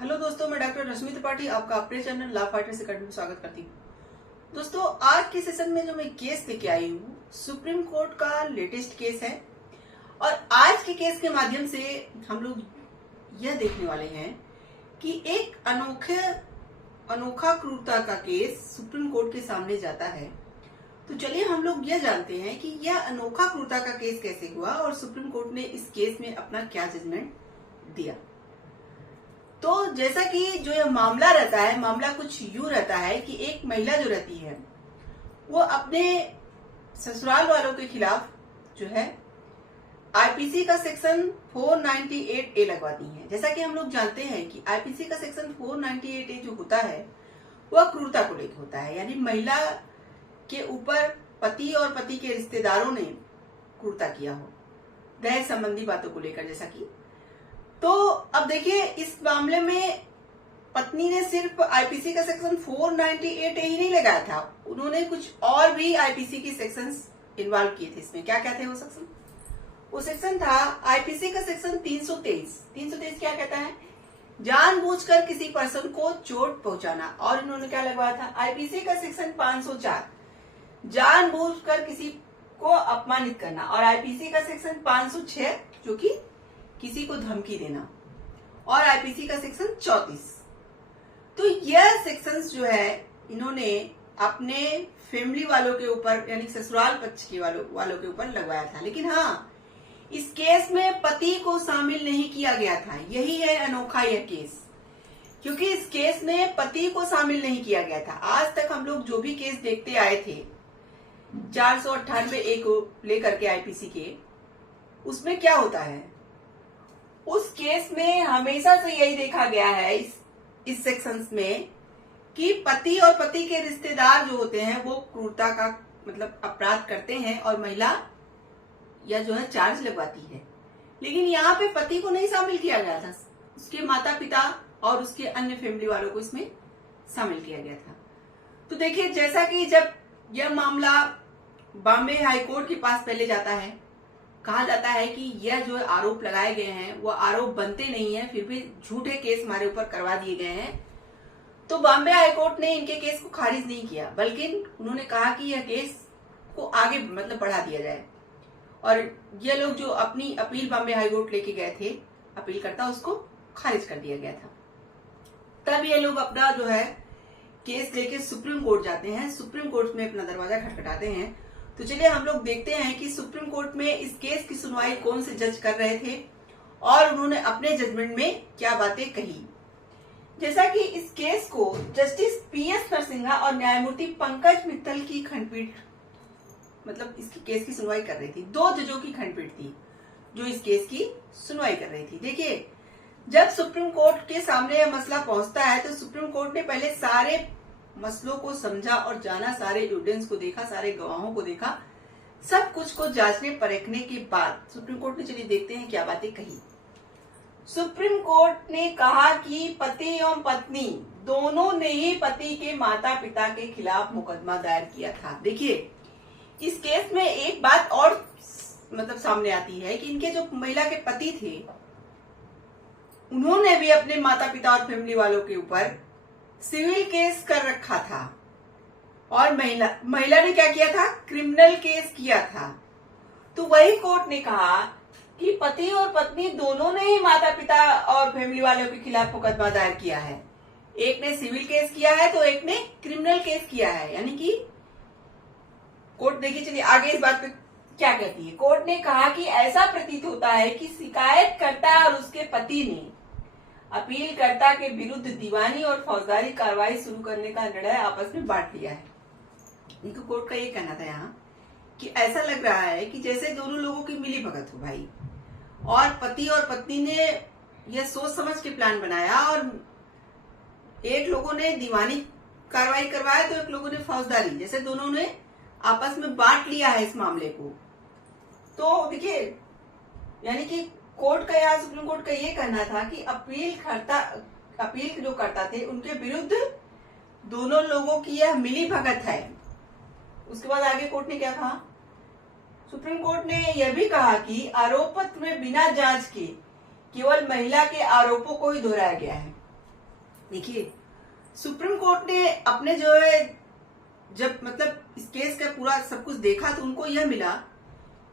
Hello दोस्तों, मैं doctor रश्मि त्रिपाठी आपका अपने चैनल लॉ फाइटर्स अकेडमी में स्वागत करती हूँ। दोस्तों, आज के सेशन में जो मैं केस लेके आई हूँ, सुप्रीम कोर्ट का लेटेस्ट केस है और आज के केस के माध्यम से हम लोग यह देखने वाले हैं कि एक अनोखा क्रूरता का केस सुप्रीम कोर्ट के सामने जाता है। तो चलिए हम लोग यह जानते हैं कि यह अनोखा क्रूरता का केस कैसे हुआ और सुप्रीम कोर्ट ने इस केस में अपना क्या जजमेंट दिया। तो जैसा कि जो यह मामला रहता है, मामला कुछ यूं रहता है कि एक महिला जो रहती है वो अपने ससुराल वालों के खिलाफ जो है आईपीसी का सेक्शन 498A लगवाती है। जैसा कि हम लोग जानते हैं कि आईपीसी का सेक्शन 498A जो होता है वह क्रूरता को लेकर होता है, यानी महिला के ऊपर पति और पति के रिश्तेदारों ने क्रूरता किया हो दहेज संबंधी बातों को लेकर। जैसा कि तो अब देखिए, इस मामले में पत्नी ने सिर्फ आईपीसी का सेक्शन 498A ही नहीं लगाया था, उन्होंने कुछ और भी आईपीसी के सेक्शंस इन्वॉल्व किए थे। इसमें क्या क्या थे वो सेक्शन? वो सेक्शन था आईपीसी का सेक्शन 323 क्या कहता है? जानबूझकर किसी पर्सन को चोट पहुंचाना। और इन्होंने क्या लगवाया था? आईपीसी का सेक्शन 504 जानबूझकर किसी को अपमानित करना, और आईपीसी का सेक्शन 506 जो कि किसी को धमकी देना, और आईपीसी का सेक्शन 34। तो यह सेक्शंस जो है इन्होंने अपने फैमिली वालों के ऊपर, यानी ससुराल पक्ष के वालों के ऊपर लगवाया था। लेकिन हाँ, इस केस में पति को शामिल नहीं किया गया था। यही है अनोखा यह केस, क्योंकि इस केस में पति को शामिल नहीं किया गया था। आज तक हम लोग जो भी केस देखते आए थे 498A को लेकर के आईपीसी के, उसमें क्या होता है, उस केस में हमेशा से यही देखा गया है इस सेक्शंस में कि पति और पति के रिश्तेदार जो होते हैं वो क्रूरता का मतलब अपराध करते हैं और महिला या जो है चार्ज लगवाती है। लेकिन यहाँ पे पति को नहीं शामिल किया गया था, उसके माता पिता और उसके अन्य फैमिली वालों को इसमें शामिल किया गया था। तो देखिए, जैसा कि जब यह मामला बॉम्बे हाईकोर्ट के पास पहले जाता है, कहा जाता है कि यह जो आरोप लगाए गए हैं वो आरोप बनते नहीं है, फिर भी झूठे केस हमारे ऊपर करवा दिए गए हैं। तो बॉम्बे हाईकोर्ट ने इनके केस को खारिज नहीं किया, बल्कि उन्होंने कहा कि यह केस को आगे मतलब बढ़ा दिया जाए। और ये लोग जो अपनी अपील बॉम्बे हाईकोर्ट लेके गए थे, अपील करता, उसको खारिज कर दिया गया था। तब ये लोग अपना जो है केस लेके सुप्रीम कोर्ट जाते हैं, सुप्रीम कोर्ट में अपना दरवाजा खटखटाते हैं। तो चलिए हम लोग देखते हैं कि सुप्रीम कोर्ट में इस केस की सुनवाई कौन से जज कर रहे थे और उन्होंने अपने जजमेंट में क्या बातें कही। जैसा कि इस केस को जस्टिस पीएस नरसिम्हा और न्यायमूर्ति पंकज मित्तल की खंडपीठ मतलब इसकी केस की सुनवाई कर रही थी। 2 जजों की खंडपीठ थी जो इस केस की सुनवाई कर रही थी। देखिए, जब सुप्रीम कोर्ट के सामने यह मसला पहुंचता है तो सुप्रीम कोर्ट ने पहले सारे मसलों को समझा और जाना, सारे एविडेंस को देखा, सारे गवाहों को देखा, सब कुछ को जांचने परखने के बाद सुप्रीम कोर्ट ने, चलिए देखते हैं क्या बातें कही। सुप्रीम कोर्ट ने कहा कि पति एवं पत्नी दोनों ने ही पति के माता पिता के खिलाफ मुकदमा दायर किया था। देखिए, इस केस में एक बात और मतलब सामने आती है कि इनके जो महिला के पति थे उन्होंने भी अपने माता पिता और फैमिली वालों के ऊपर सिविल केस कर रखा था, और महिला ने क्या किया था? क्रिमिनल केस किया था। तो वही कोर्ट ने कहा कि पति और पत्नी दोनों ने ही माता पिता और फैमिली वालों के खिलाफ मुकदमा दायर किया है। एक ने सिविल केस किया है तो एक ने क्रिमिनल केस किया है। यानी कि कोर्ट, देखिए चलिए आगे इस बात पे क्या कहती है। कोर्ट ने कहा कि ऐसा प्रतीत होता है कि शिकायतकर्ता और उसके पति ने अपीलकर्ता के विरुद्ध दीवानी और फौजदारी कार्रवाई शुरू करने का निर्णय आपस में बांट लिया है। इनको कोर्ट का ये कहना था यहाँ कि ऐसा लग रहा है कि जैसे दोनों लोगों की मिली भगत हो भाई, और पति और पत्नी ने यह सोच समझ के प्लान बनाया, और एक लोगों ने दीवानी कार्रवाई करवाया तो एक लोगों ने फौजदारी, जैसे दोनों ने आपस में बांट लिया है इस मामले को। तो देखिए, यानी कि कोर्ट का या सुप्रीम कोर्ट का ये कहना था कि अपील जो करता थे उनके विरुद्ध दोनों लोगों की यह मिली भगत है। उसके बाद आगे कोर्ट ने क्या कहा? सुप्रीम कोर्ट ने यह भी कहा कि आरोप पत्र में बिना जांच के केवल महिला के आरोपों को ही दोहराया गया है। देखिए, सुप्रीम कोर्ट ने अपने जो है जब मतलब इस केस का पूरा सब कुछ देखा तो उनको यह मिला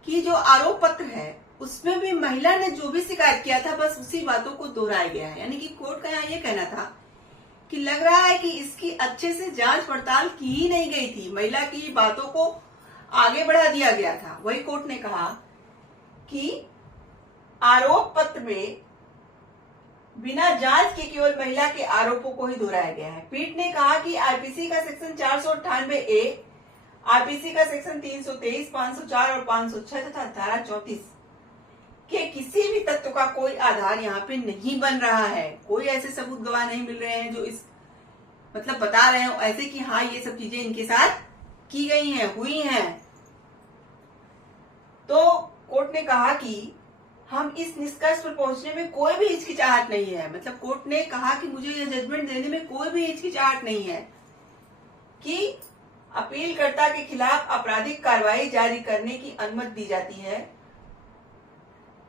कि जो आरोप पत्र है उसमें भी महिला ने जो भी शिकायत किया था बस उसी बातों को दोहराया गया है। यानी कि कोर्ट का यहाँ ये कहना था कि लग रहा है कि इसकी अच्छे से जांच पड़ताल की ही नहीं गई थी, महिला की बातों को आगे बढ़ा दिया गया था। वही कोर्ट ने कहा कि आरोप पत्र में बिना जांच के केवल महिला के आरोपों को ही दोहराया गया है। पीठ ने कहा कि आईपीसी का सेक्शन 498A, आईपीसी का सेक्शन 323, 504 और 506 तथा धारा 34 के किसी भी तत्व का कोई आधार यहाँ पे नहीं बन रहा है। कोई ऐसे सबूत गवाह नहीं मिल रहे हैं जो इस मतलब बता रहे हो ऐसे कि हाँ ये सब चीजें इनके साथ की गई हैं, हुई हैं। तो कोर्ट ने कहा कि हम इस निष्कर्ष पर पहुंचने में कोई भी हिचकिचाहट नहीं है। मतलब कोर्ट ने कहा कि मुझे यह जजमेंट देने में कोई भी हिचकिचाहट नहीं है कि अपीलकर्ता के खिलाफ आपराधिक कार्रवाई जारी करने की अनुमति दी जाती है।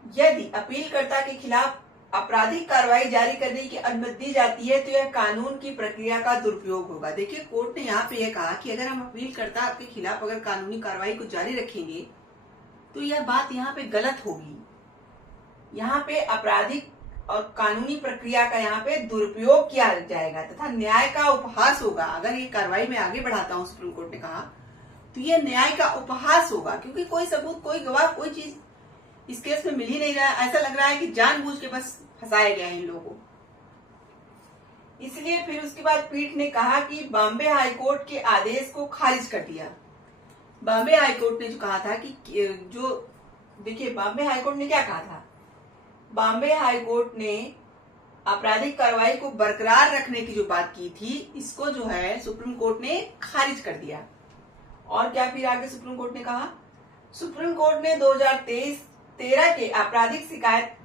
यदि अपीलकर्ता के खिलाफ आपराधिक कार्रवाई जारी करने की अनुमति दी जाती है तो यह कानून की प्रक्रिया का दुरुपयोग होगा। देखिए, कोर्ट ने यहाँ पे यह कहा कि अगर हम अपीलकर्ता के खिलाफ अगर कानूनी कार्रवाई को जारी रखेंगे तो यह बात यहाँ पे गलत होगी। यहाँ पे आपराधिक और कानूनी प्रक्रिया का यहाँ पे दुरुपयोग किया जाएगा तथा न्याय का उपहास होगा। अगर ये कार्रवाई में आगे बढ़ाता हूँ, सुप्रीम कोर्ट ने कहा, तो ये न्याय का उपहास होगा क्योंकि कोई सबूत, कोई गवाह, कोई चीज इस केस में मिल ही नहीं रहा है। ऐसा लग रहा है कि जानबूझ के बस फंसाया गया है इन लोगों को। इसलिए फिर उसके बाद पीठ ने कहा कि बॉम्बे हाईकोर्ट के आदेश को खारिज कर दिया। बॉम्बे हाईकोर्ट ने जो कहा था कि जो देखिए, बॉम्बे हाईकोर्ट ने क्या कहा था, बॉम्बे हाईकोर्ट ने आपराधिक कार्रवाई को बरकरार रखने की जो बात की थी, इसको जो है सुप्रीम कोर्ट ने खारिज कर दिया। और क्या फिर आगे सुप्रीम कोर्ट ने कहा, सुप्रीम कोर्ट ने 2023-13 के आपराधिक शिकायत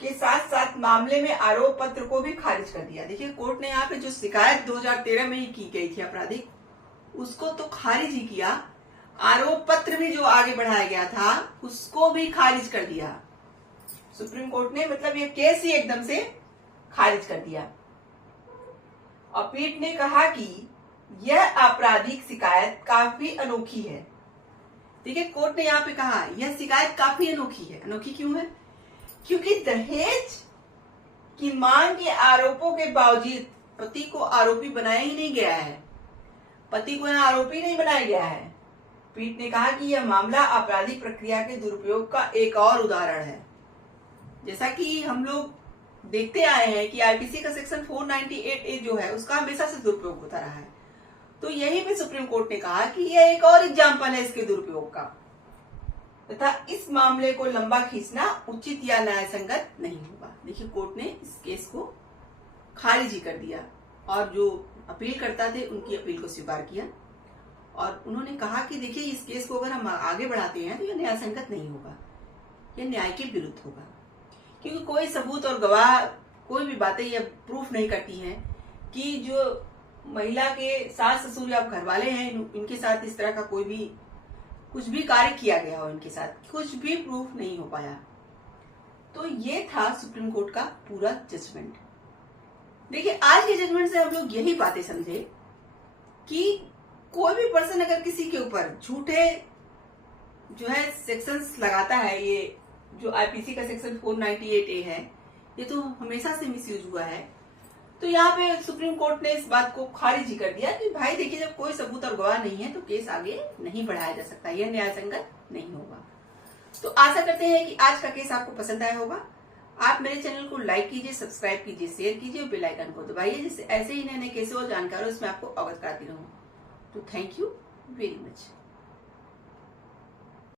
के साथ साथ मामले में आरोप पत्र को भी खारिज कर दिया। देखिए, कोर्ट ने यहाँ पे जो शिकायत 2013 में ही की गई थी आपराधिक, उसको तो खारिज ही किया, आरोप पत्र भी जो आगे बढ़ाया गया था उसको भी खारिज कर दिया सुप्रीम कोर्ट ने। मतलब ये केस ही एकदम से खारिज कर दिया। और पीठ ने कहा कि यह आपराधिक शिकायत काफी अनोखी है। देखिए, कोर्ट ने यहाँ पे कहा यह शिकायत काफी अनोखी है। अनोखी क्यों है? क्योंकि दहेज की मांग के आरोपों के बावजूद पति को आरोपी बनाया ही नहीं गया है, पति को यहाँ आरोपी नहीं बनाया गया है। पीठ ने कहा कि यह मामला आपराधिक प्रक्रिया के दुरुपयोग का एक और उदाहरण है। जैसा कि हम लोग देखते आए हैं कि आईपीसी का सेक्शन 498A जो है उसका हमेशा से दुरुपयोग होता रहा है, तो यही भी सुप्रीम कोर्ट ने कहा कि यह एक और एग्जाम्पल है इसके दुरुपयोग का तथा इस मामले को लंबा खींचना उचित या न्याय संगत नहीं होगा। देखिए, कोर्ट ने इस केस को खारिज ही कर दिया और जो अपील करता थे उनकी अपील को स्वीकार किया और उन्होंने कहा कि देखिए, इस केस को अगर हम आगे बढ़ाते हैं तो यह न्याय संगत नहीं होगा, यह न्याय के विरुद्ध होगा। क्योंकि कोई सबूत और गवाह, कोई भी बातें यह प्रूफ नहीं करती हैं कि जो महिला के सास ससुर या घर वाले हैं इनके साथ इस तरह का कोई भी कुछ भी कार्य किया गया हो, इनके साथ कुछ भी प्रूफ नहीं हो पाया। तो ये था सुप्रीम कोर्ट का पूरा जजमेंट। देखिए, आज के जजमेंट से हम लोग यही बातें समझे कि कोई भी पर्सन अगर किसी के ऊपर झूठे जो है सेक्शंस लगाता है, ये जो आईपीसी का सेक्शन 498A है, ये तो हमेशा से मिसयूज हुआ है। तो यहाँ पे सुप्रीम कोर्ट ने इस बात को खारिज ही कर दिया कि भाई देखिए, जब कोई सबूत और गवाह नहीं है तो केस आगे नहीं बढ़ाया जा सकता, यह न्याय संगत नहीं होगा। तो आशा करते हैं कि आज का केस आपको पसंद आया होगा। आप मेरे चैनल को लाइक कीजिए, सब्सक्राइब कीजिए, शेयर कीजिए और बेल आइकन को दबाइए, जिससे ऐसे ही नए नए केसेस और जानकारियों इसमें आपको अवगत कराती रहूं। तो थैंक यू वेरी मच।